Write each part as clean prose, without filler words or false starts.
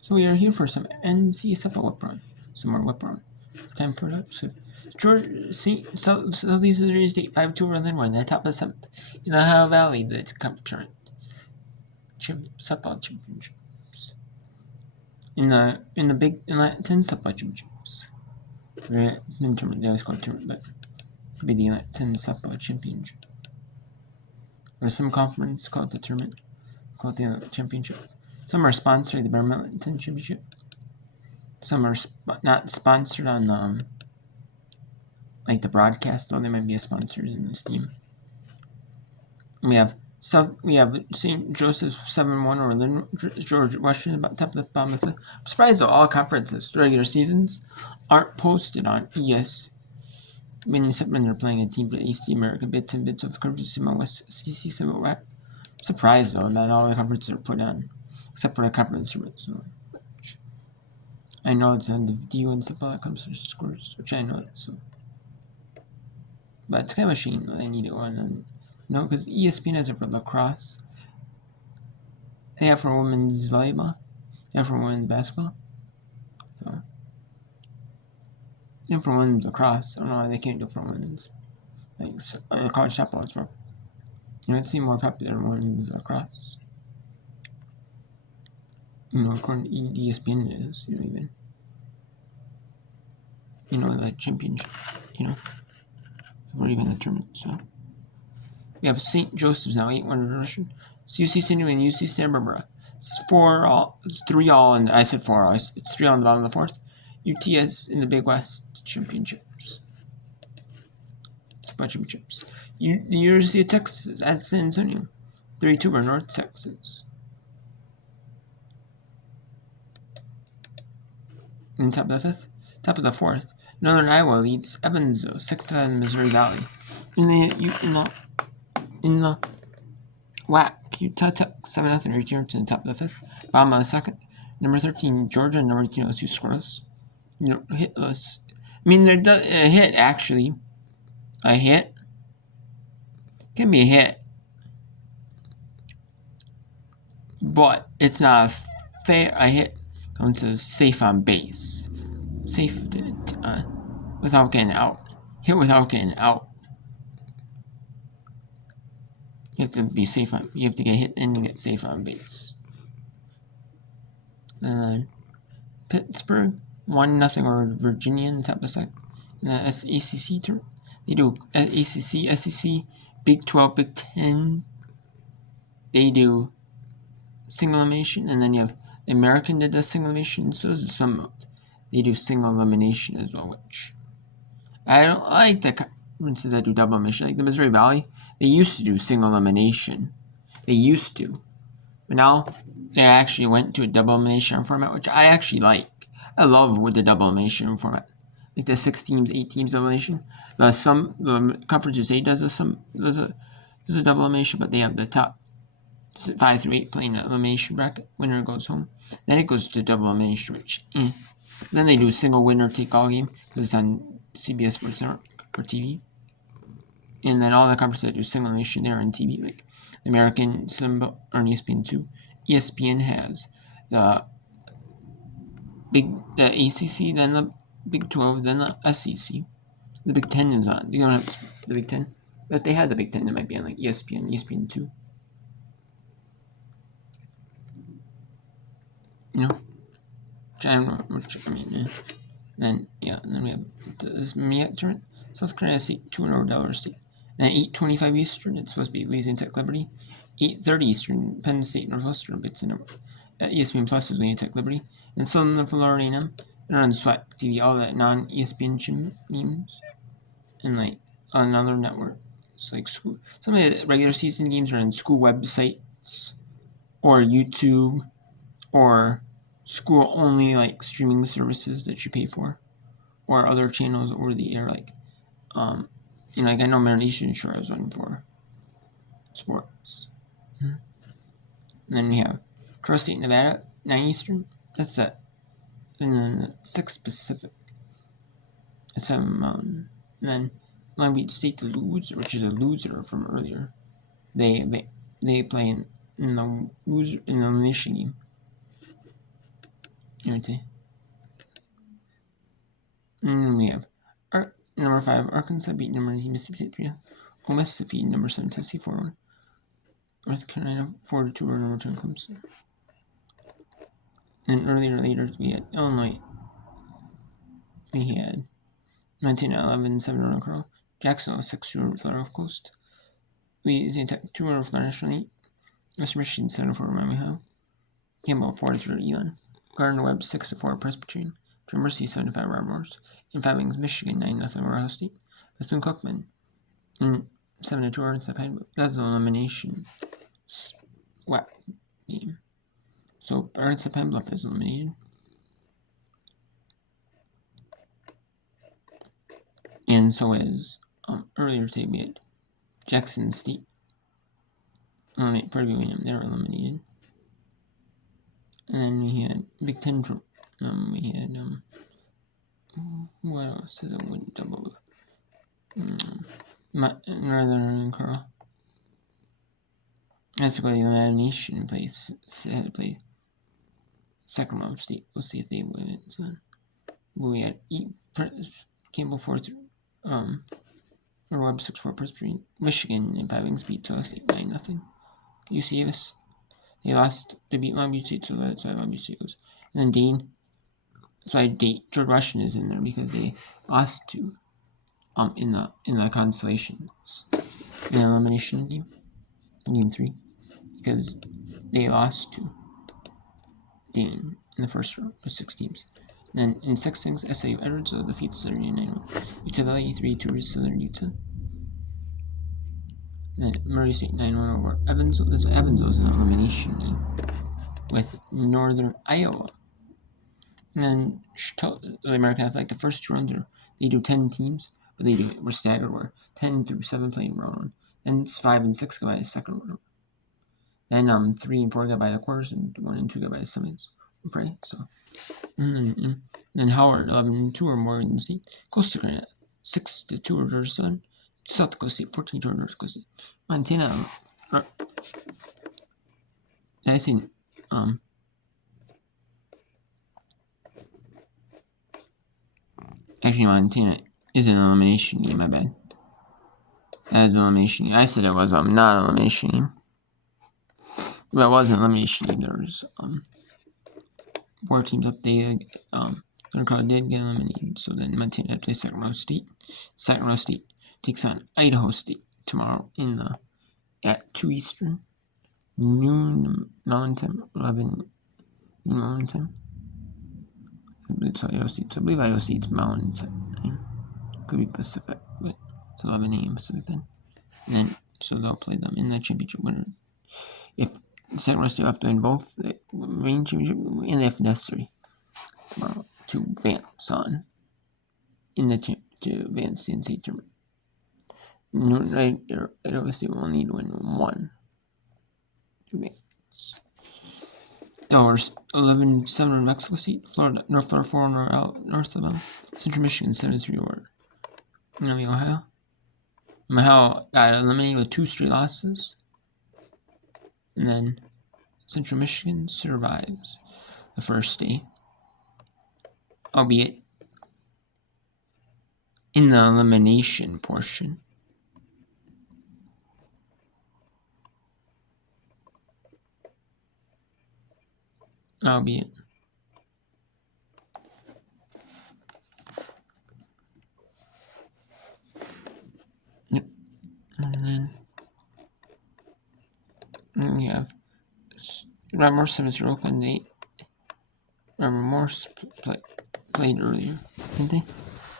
So we are here for some NCAA whip run. Some more whip run. Time for that. So George Southeast Missouri State 5-2 run then 1 at the top of the 7th. In the Ohio Valley, the current softball championships. In the Big 10 softball championships. Tournament, they always call it tournament, but it could be the 10 softball championship. Or some conference call it the tournament, call it the championship. Some are sponsored the Badminton Championship. Some are not sponsored on like the broadcast, though they might be a sponsor in this team. We have St. Joseph's 7-1 or George Washington about top of the bottom of the fifth. I'm surprised though all conferences regular seasons aren't posted on ES. When they're playing a team for the East America, bits and bits of coverage Simon West CC Simon Rack. I'm surprised though that all the conferences are put on, except for the conference tournament. So I know it's on the D1 and stuff that comes to scores, which I know that, so. But it's kind of a shame that I need it on, and because ESPN has it for lacrosse. They have for women's volleyball. They have for women's basketball. So. And for women's lacrosse. I don't know why they can't do it for women's. Like college softball, it's for. It seems more popular than women's lacrosse. According to ESPN it is, even. The championship, or even the tournament, so. We have St. Joseph's now, 8-1 version. It's UC Sydney and UC Santa Barbara. It's 3 all, and I said 4 all. It's 3 all on the bottom of the 4th. UTS in the Big West Championships. Spot Championships. The University of Texas at San Antonio. 3-2 for North Texas. In top of the 5th. Top of the 4th. Northern Iowa leads Evansville 6-5 in the Missouri Valley. In the WAC, Utah Tech 7-0 return to the top of the 5th. Bottom of the 2nd. Number 13 Georgia. Number 18 LSU scoreless. Hitless. I mean, a hit actually. A hit can be a hit, but it's not fair. A hit counts as safe on base. Safe without getting out. Hit without getting out. You have to be safe on. You have to get hit and get safe on base. Pittsburgh 1-0 over Virginia in the top of the second. In the SEC turn, they do ACC, SEC, Big 12, Big 10. They do single elimination, and then you have the American that does single elimination. So does some. They do single elimination as well, which I don't like the conferences that do double elimination. Like the Missouri Valley, they used to do single elimination. They used to. But now they actually went to a double elimination format, which I actually like. I love with the double elimination format. Like the 6 teams, 8 teams elimination. The Conference USA does a double elimination, but they have the top 5 through 8 playing the elimination bracket. Winner goes home. Then it goes to double elimination, which Then they do a single winner take all game because it's on CBS Sports Network or TV. And then all the conferences that do single elimination, they're on TV, like American, Simba, or ESPN2. ESPN has the ACC, then the Big 12, then the SEC. The Big 10 is on. You don't have the Big 10, but if they had the Big 10, it might be on like ESPN, ESPN2. Which I don't know. Then we have this MEAC tournament. South Carolina State 2-0 Delaware State. Then 8:25 Eastern, it's supposed to be Louisiana Tech Liberty. 8:30 Eastern, Penn State Northwestern. It's in ESPN Plus is Louisiana Tech Liberty. And Southern Florida A&M. And on SWAC TV, all that non-ESPN games. And like on other networks, like school. Some of the regular season games are on school websites or YouTube or school-only like streaming services that you pay for, or other channels over the air, like like I know Maryland Eastern Shore I was running for sports. And then we have Crow State, Nevada, 9 Eastern. That's it. And then 6 Pacific. At 7 Mountain. And then Long Beach State, the loser, which is a loser from earlier. They play in the loser in the elimination game. Unity. And we have number 5, Arkansas beat number 19 Mississippi State 3. Ole Miss defeated number 7 Tennessee 4-1. North Carolina 4-2 over number 10 Clemson. And earlier later we had Illinois. We had 19-11 7-0 Curl. Jacksonville 6-2 over Florida Gulf Coast. We had 2 over Florida National 8. Western Michigan 7-4 Miami Ohio. Campbell 4-3 Elon. Gardner Webb 6-4 Presbyterian. John Mercy 7-5 Robert Morris. In 5 innings Michigan 9-0 over Ohio State. Bethune Cookman 7-2 Arkansas Pine. That's an elimination game. So Arkansas Pine Bluff is eliminated. And so is earlier today we had Jackson State eliminate Prairie View A&M. They were eliminated. And then we had Big Ten. We had what else is a win double? Northern Carl. That's why the elimination place had to play Sacramento State. We'll see if they win it. So we had Campbell 4-3. Or Webb 6-4 Presbyterian. Michigan in 5 innings beat Tulsa State 9-0. UC they lost. They beat Long Beach State, so that's why Long Beach State goes. And then Dane. That's why George Washington is in there because they lost to in the consolations in elimination game 3 because they lost to Dane in the first round with 6 teams. Then in 6 innings, SIU Edwardsville defeats Southern United 9-1. Utah Valley 3-2 over Southern Utah. Then Murray State 9-1 over Evansville. Evansville is an elimination game with Northern Iowa. And then the American Athletic, the first 2 rounds they do 10 teams, but we're staggered where 10 through 7 play in round 1. Then 5 and 6 go by the second round. Then 3 and 4 go by the quarters, and 1 and 2 go by the semis. Right, so. And then Howard 11-2 or Morgan State. Coastal Carolina 6-2 or Georgia Southern. South Dakota State 14-2 or North Dakota State. Montana. I say actually Montana is an elimination game. My bad. That is an elimination game. I said it was not an elimination game. Well, it was an elimination game. There was 4 teams up there. Third did get eliminated. So then Montana had to play Sacramento State. Sacramento State takes on Idaho State tomorrow at 2 Eastern, noon Mountain Time, 11 noon Mountain Time. I believe it's Idaho State. So I believe Idaho State's Mountain Time. Could be Pacific, but it's 11 a.m. Pacific then. And then so they'll play them in the championship winner. If Sacramento State have to win both the main championship and if necessary tomorrow to advance on in the to advance the NCAA tournament. Idaho State will need to win 1 to advance. Delaware 11-7 over Mexico State. North Florida 4-1 over North Alabama. Central Michigan 7-3 over Miami Ohio. Ohio got eliminated with 2 straight losses. And then Central Michigan survives the first day, albeit in the elimination portion. Albeit. Yep. And then we have Robert Morris 7-3 Oakland 8. Robert Morris played earlier, didn't they?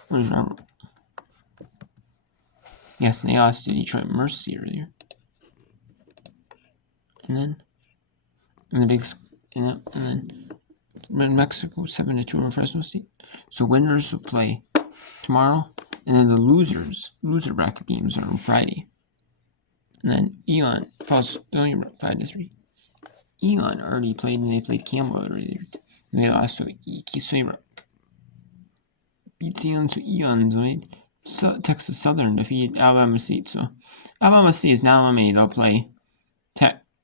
Where's Robert? Yes, and they lost to Detroit Mercy earlier. And then and then Mexico 7-2 over Fresno State. So winners will play tomorrow, and then the loser bracket games are on Friday. And then Elon falls 5-3. Elon already played, and they played Campbell earlier. And they lost to Soyrock. Beats Elon, so Elon's made. Texas Southern defeated Alabama State. So Alabama State is now eliminated.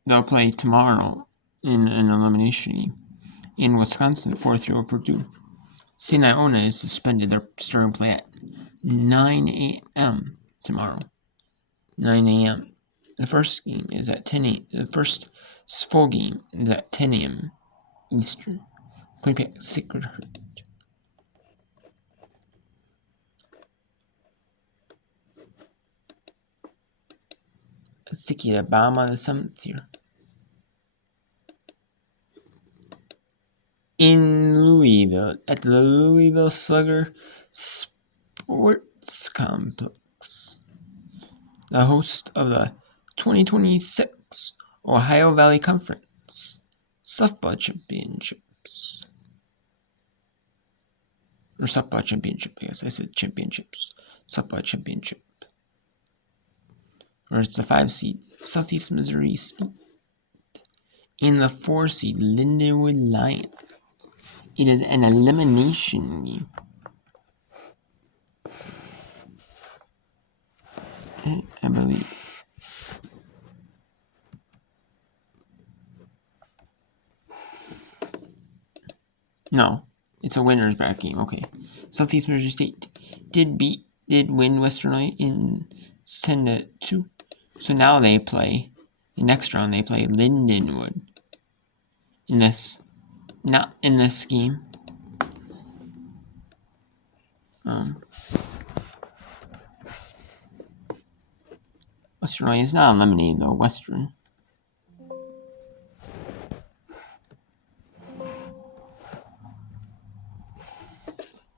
They'll play tomorrow in an elimination game. In Wisconsin, 4-3 over Purdue. St. Iona is suspended. They're starting play at 9 a.m. tomorrow. 9 a.m. The first game is at 10 a.m. The first full game is at 10 a.m. Eastern. Quinnipiac Sacred Heart. Let's take you to the bottom of the 7th here. In Louisville, at the Louisville Slugger Sports Complex, the host of the 2026 Ohio Valley Conference Softball Championships. Or Softball Championship, I guess I said championships. Softball Championship. Or it's the 5 seed, Southeast Missouri State. And the 4 seed, Lindenwood Lions. It is an elimination game. I believe. No, it's a winner's bracket game. Okay. Southeast Missouri State did win Western Illinois in 10-2. So now they play the next round. They play Lindenwood not in this game. Western Illinois is not eliminated though. Western.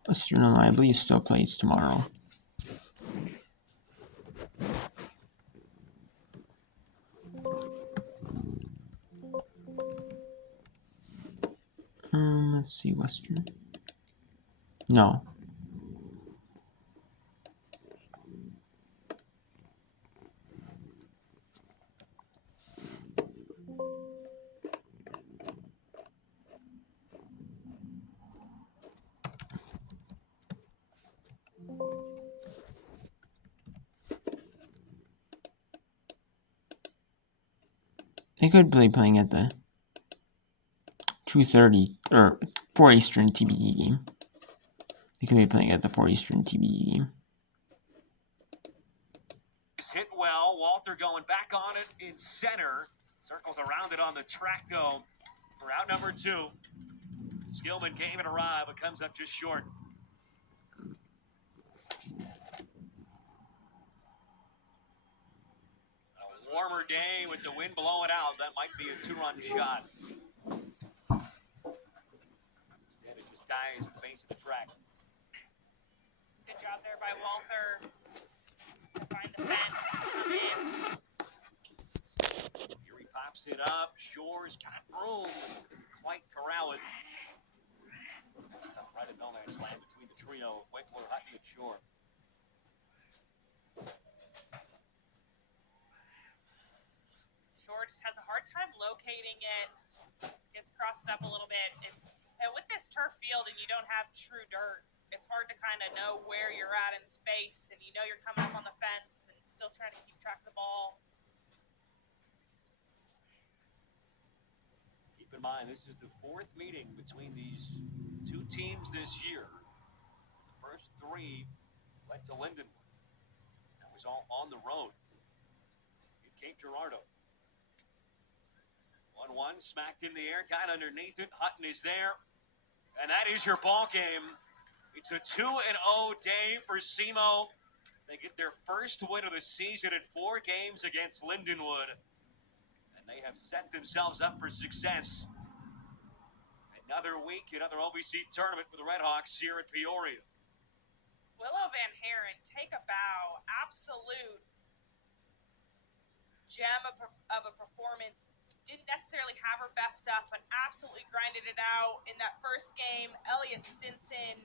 Western Illinois, I believe, still plays tomorrow. Let's see, Western. No. They could be playing at the 2:30 or 4 Eastern TBD game. They could be playing at the 4 Eastern TBD game. Hit well. Walter going back on it in center. Circles around it on the track though for out number 2. Skillman can't even arrive, but comes up just short. A warmer day with the wind blowing out. That might be a 2-run shot. Instead, it just dies at the base of the track. Good job there by Walter to find the fence and come in. Here he pops it up. Shore's got room. Couldn't quite corral it. That's tough right at no man's land between the trio of Winkler, Hutton, and Shore. Shore just has a hard time locating it. Gets crossed up a little bit. And with this turf field and you don't have true dirt, it's hard to kind of know where you're at in space, and you know you're coming up on the fence and still trying to keep track of the ball. Keep in mind, this is the 4th meeting between these 2 teams this year. The first 3 led to Lindenwood. That was all on the road in Cape Girardeau. 1-1, smacked in the air, got underneath it. Hutton is there, and that is your ball game. It's a 2-0 day for SEMO. They get their first win of the season in 4 games against Lindenwood, and they have set themselves up for success. Another week, another OVC tournament for the Redhawks here at Peoria. Willow Van Haren, take a bow. Absolute gem of a performance. Didn't necessarily have her best stuff, but absolutely grinded it out in that first game. Elliott Stinson,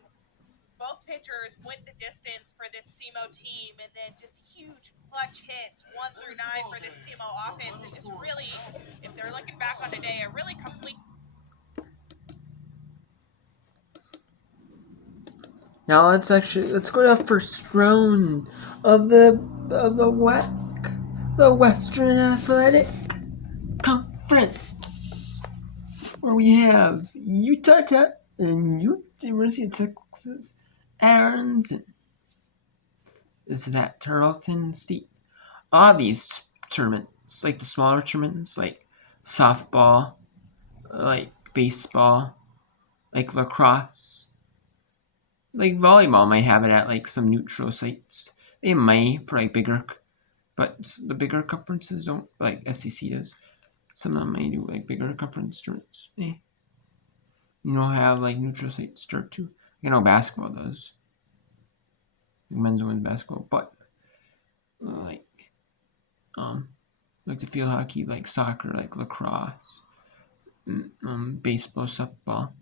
both pitchers went the distance for this SEMO team, and then just huge clutch hits 1 through 9 for this SEMO offense, and just really, if they're looking back on today, a really complete. Now let's go to the first round of the WAC, the Western Athletic Conference. where we have Utah Tech and University of Texas Arlington. This is at Tarleton State. All these tournaments, like the smaller tournaments, like softball, like baseball, like lacrosse, like volleyball might have it at like some neutral sites. They might for like bigger, but the bigger conferences don't, like SEC does. Some of them might do like bigger conference tournaments. You know, have like neutral sites start too. You know, basketball does. Men's and women's basketball, but like like the field hockey, like soccer, like lacrosse, baseball, softball,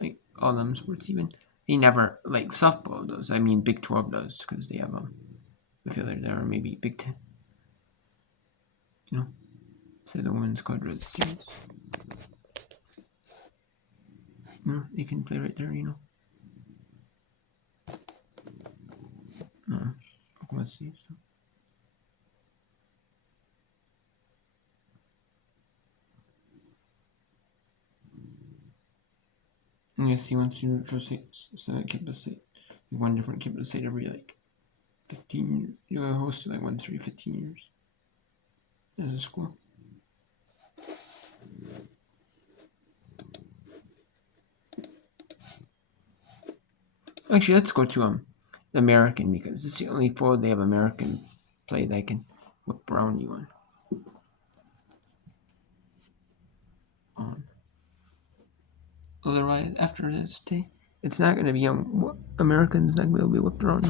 like all them sports. Even they never like softball does. I mean, Big 12 does because they have I feel like there are maybe Big 10. You know, so the women's quadrat series. You know, they can play right there. You know. Let's see. So. And you see once you neutral sites, so that campus site, one different campus site every like 15 years. You'll host like once every 15 years as a school. Actually, let's go to the American because it's the only full day of American play that I can whip around you on. Otherwise, after this day, it's not going to be Americans not going to be whipped around.